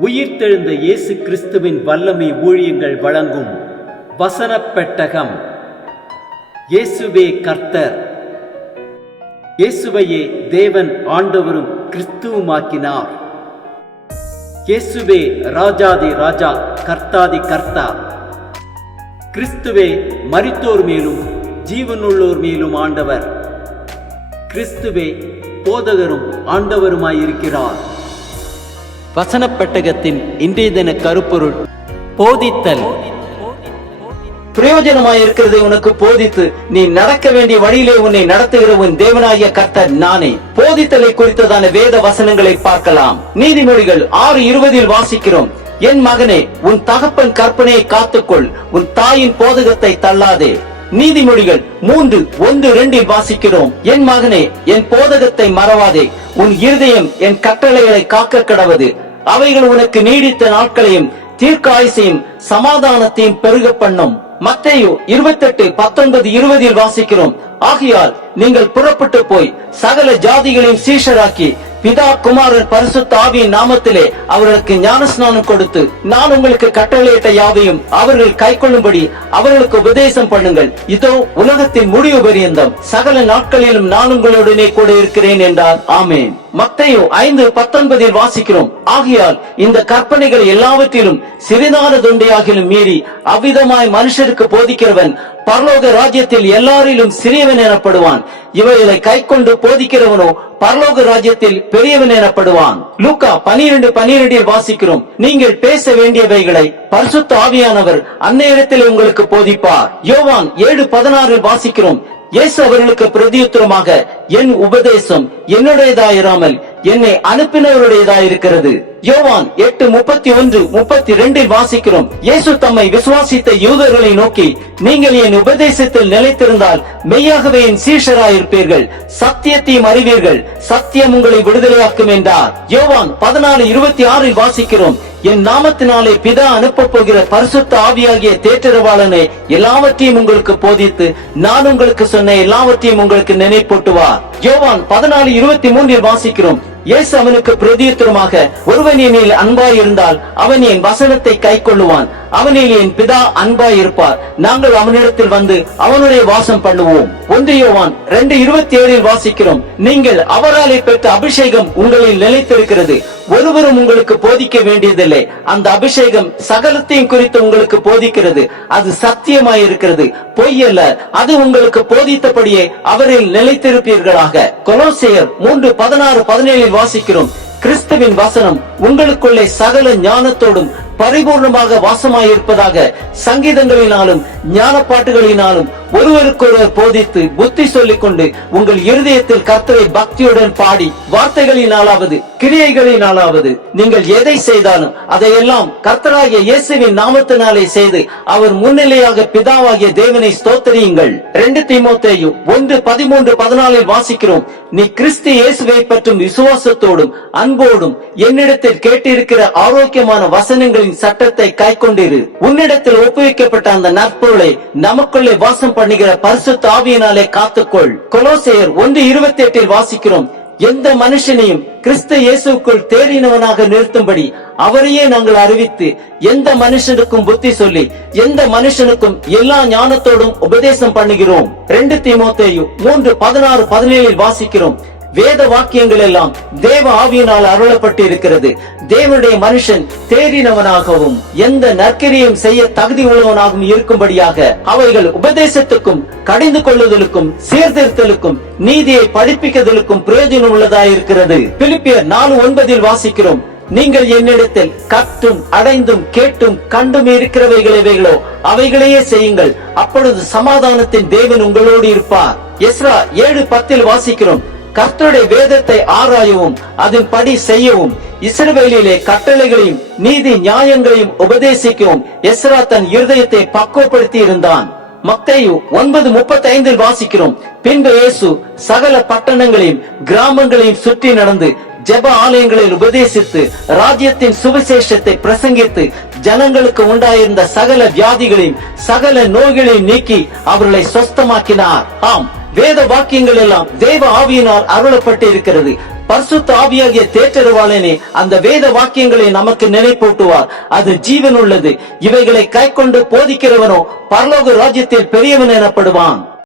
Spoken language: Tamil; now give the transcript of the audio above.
உயிர்த்தெழுந்த இயேசு கிறிஸ்துவின் வல்லமை ஊழியங்கள் வழங்கும் வசனப் பெட்டகம். இயேசுவே கர்த்தர். இயேசுவையே தேவன் ஆண்டவரும் கிறிஸ்துவுமாக்கினார். இயேசுவே ராஜாதி ராஜா, கர்த்தாதி கர்த்தா. கிறிஸ்துவே மரித்தோர் மேலும் ஜீவனுள்ளோர் மேலும் ஆண்டவர். கிறிஸ்துவே போதகரும் ஆண்டவருமாயிருக்கிறார். வசனப் பெட்டகத்தின் இன்றைய தின கருப்பொருள் போதித்தல். பிரயோஜனமாயிருக்கிறது உனக்கு போதித்து நீ நடக்க வேண்டிய வழியிலே உன்னை நடத்துகிற உன் தேவனாகிய கர்த்தர் நானே. போதித்தலை குறித்ததான வேத வசனங்களை பார்க்கலாம். நீதிமொழிகள் 6:20 வாசிக்கிறோம், என் மகனே, உன் தகப்பன் கற்பனையை காத்துக்கொள், உன் தாயின் போதகத்தை தள்ளாதே. நீதிமொழிகள் 3:1-2 வாசிக்கிறோம், என் மகனே, என் போதகத்தை மறவாதே, உன் இருதயம் என் கட்டளைகளை காக்க கடவது. அவைகள் உனக்கு நீடித்த நாட்களையும் தீர்க்காயுசையும் சமாதானத்தையும் பெருக பண்ணும். மத்தேயு 28:19-20 வாசிக்கிறோம், ஆகையால் நீங்கள் புறப்பட்டு போய் சகல ஜாதிகளையும் சீஷராக்கி பிதா குமாரன் பரிசுத்த ஆவியின் நாமத்திலே அவர்களுக்கு ஞானஸ்நானம் கொடுத்து நான் உங்களுக்கு கட்டளையிட்ட யாவையும் அவர்கள் கைக்கொள்ளும்படி அவர்களுக்கு உபதேசம் பண்ணுங்கள். இதோ உலகத்தின் முடிவு பரியந்தம் சகல நாட்களிலும் நான் உங்களுடனே கூட இருக்கிறேன் என்றார். ஆமேன். மத்தேயு 5:19 வாசிக்கிறோம், ஆகையால் இந்த கற்பனைகள் எல்லாவற்றிலும் சிறிதானதொன்றையாகிலும் மீறி அவ்விதமாய் மனுஷருக்கு போதிக்கிறவன் பரலோக ராஜ்யத்தில் எல்லாரிலும் சிறியவன் எனப்படுவான். இவைகளை கைக்கொண்டு போதிக்கிறவனோ பரலோக ராஜ்யத்தில் பெரியவன் எனப்படுவான். லூக்கா 12:12 வாசிக்கிறோம், நீங்கள் பேச வேண்டியவைகளை பரிசுத்த ஆவியானவர் அந்நேரத்தில் உங்களுக்கு போதிப்பார். யோவான் 7:16 வாசிக்கிறோம், இயேசு அவர்களுக்கு பிரதியுத்தரமாக, என் உபதேசம் என்னுடையதாயிராமல் என்னை அனுப்பினவருடையதாயிருக்கிறது. யோவான் 8:31-32 வாசிக்கிறோம், இயேசு தம்மை விசுவாசித்த யூதர்களை நோக்கி, நீங்கள் என் உபதேசத்தில் நிலைத்திருந்தால் மெய்யாகவே என் சீஷராயிருப்பீர்கள், சத்தியத்தையும் அறிவீர்கள், சத்தியம் உங்களை விடுதலையாக்கும் என்றார். யோவான் 14:26 வாசிக்கிறோம், என் நாமத்தினாலே பிதா அனுப்ப போகிற பரிசுத்த ஆவியாகிய தேற்றரவாளனை எல்லாவற்றையும் உங்களுக்கு போதித்து நான் உங்களுக்கு சொன்ன எல்லாவற்றையும் உங்களுக்கு நினைப்பூட்டுவார். யோவான் 14:23 வாசிக்கிறோம், இயேசு அவனுக்கு பிரதியுத்தரமாக, ஒருவன் என்னில் அன்பாய் இருந்தால் அவன் என் வசனத்தை கை கொள்ளுவான், அவனில் என் பிதா அன்பாய் இருப்பார், நாங்கள் அவனிடத்தில் வந்து அவனுடைய வாசம் பண்ணுவோம். 1 யோவான் 2:27 வாசிக்கிறோம், நீங்கள் அவராலே பெற்ற அபிஷேகம் உங்களில் நிலைத்திருக்கிறது, ஒருவரும் உங்களுக்கு போதிக்க வேண்டியதில்லை. அந்த அபிஷேகம் சகலத்தையும் குறித்து உங்களுக்கு போதிக்கிறது, அது சத்தியமாயிருக்கிறது, பொய்யல்ல. அது உங்களுக்கு போதித்தபடியே அவரில் நிலைத்திருப்பீர்களாக. கொலோசையர் 3:16-17 வாசிக்கிறோம், கிறிஸ்துவின் வசனம் உங்களுக்குள்ளே சகல ஞானத்தோடும் பரிபூர்ணமாக வாசமாயிருப்பதாக சங்கீதங்களினாலும் ஞான பாட்டுகளினாலும் ஒருவருக்கொருவர் போதித்து புத்தி சொல்லிக் கொண்டு உங்கள் இருதயத்தில் கர்த்தரை பக்தியுடன் பாடி வார்த்தைகளினாலாவது கிரியைகளினாலாவது நீங்கள் எதை செய்தாலும் அதையெல்லாம் கர்த்தராகிய இயேசுவின் நாமத்தினாலே செய்து அவர் முன்னிலையாக பிதாவாகிய தேவனை ஸ்தோத்திரியுங்கள். 2 தீமோத்தேயு 1:13-14 வாசிக்கிறோம், நீ கிறிஸ்து இயேசுவை பற்றும் விசுவாசத்தோடும் அன்போடும் என்னிடத்தில் கேட்டிருக்கிற ஆரோக்கியமான வசனங்களின் சட்டத்தை கைக்கொண்டிரு. உன்னிடத்தில் ஒப்புவிக்கப்பட்ட அந்த நற்பொருளை நமக்குள்ளே வாசம் பண்ணுகிற பரிசுத்த ஆவியினாலே காத்துக்கொள். கொலோசையர் 1:28 வாசிக்கிறோம், எந்த மனுஷனையும் கிறிஸ்து இயேசுக்குள் தேறினவனாக நிறுத்தும்படி அவரையே நாங்கள் அறிவித்து எந்த மனுஷனுக்கும் புத்தி சொல்லி எந்த மனுஷனுக்கும் எல்லா ஞானத்தோடும் உபதேசம் பண்ணுகிறோம். 2 தீமோத்தேயு 3:16-17 வாசிக்கிறோம், வேத வாக்கியங்கள் எல்லாம் தேவ ஆவியினால் அருளப்பட்டு இருக்கிறது, தேவனுடைய மனுஷன் தேறினவனாகவும் எந்த நற்கிரியும் செய்ய தகுதி உள்ளவனாகவும் இருக்கும்படியாக அவைகள் உபதேசத்துக்கும் கடிந்து கொள்ளுதலுக்கும் சீர்திருத்தலுக்கும் நீதியை படிப்பிக்குதலுக்கும் பிரயோஜனம் உள்ளதாயிருக்கிறது. பிலிப்பியர் 4:9 வாசிக்கிறோம், நீங்கள் என்னிடத்தில் கற்றும் அடைந்தும் கேட்டும் கண்டும் இருக்கிறவைகளோ அவைகளையே செய்யுங்கள், அப்பொழுது சமாதானத்தின் தேவன் உங்களோடு இருப்பார். எஸ்ரா 7:10 வாசிக்கிறோம், கர்த்தருடைய வேதத்தை ஆராயவும் அதன் படி செய்யவும் இஸ்ரவேலிலே கட்டளைகளையும் நீதி நியாயங்களையும் உபதேசிக்கவும் எஸ்ரா தன் இருதயத்தை பக்குவப்படுத்தி இருந்தான். மத்தேயு 9:35 வாசிக்கிறோம், பின்பு இயேசு சகல பட்டணங்களையும் கிராமங்களையும் சுற்றி நடந்து ஜெப ஆலயங்களில் உபதேசித்து ராஜ்யத்தின் சுவிசேஷத்தை பிரசங்கித்து ஜனங்களுக்கு உண்டாயிருந்த சகல வியாதிகளையும் சகல நோய்களையும் நீக்கி அவர்களை சொஸ்தமாக்கினார். ஆம், வேத வாக்கியங்கள் எல்லாம் தேவ ஆவியினால் அருளப்பட்டு இருக்கிறது. பரிசுத்த ஆவியாகிய தேற்றரவாளனே அந்த வேத வாக்கியங்களை நமக்கு நினைப்பூட்டுவார். அது ஜீவன் உள்ளது. இவைகளை கைக்கொண்டு போதிக்கிறவனோ பரலோக ராஜ்யத்தில் பெரியவன் எனப்படுவான்.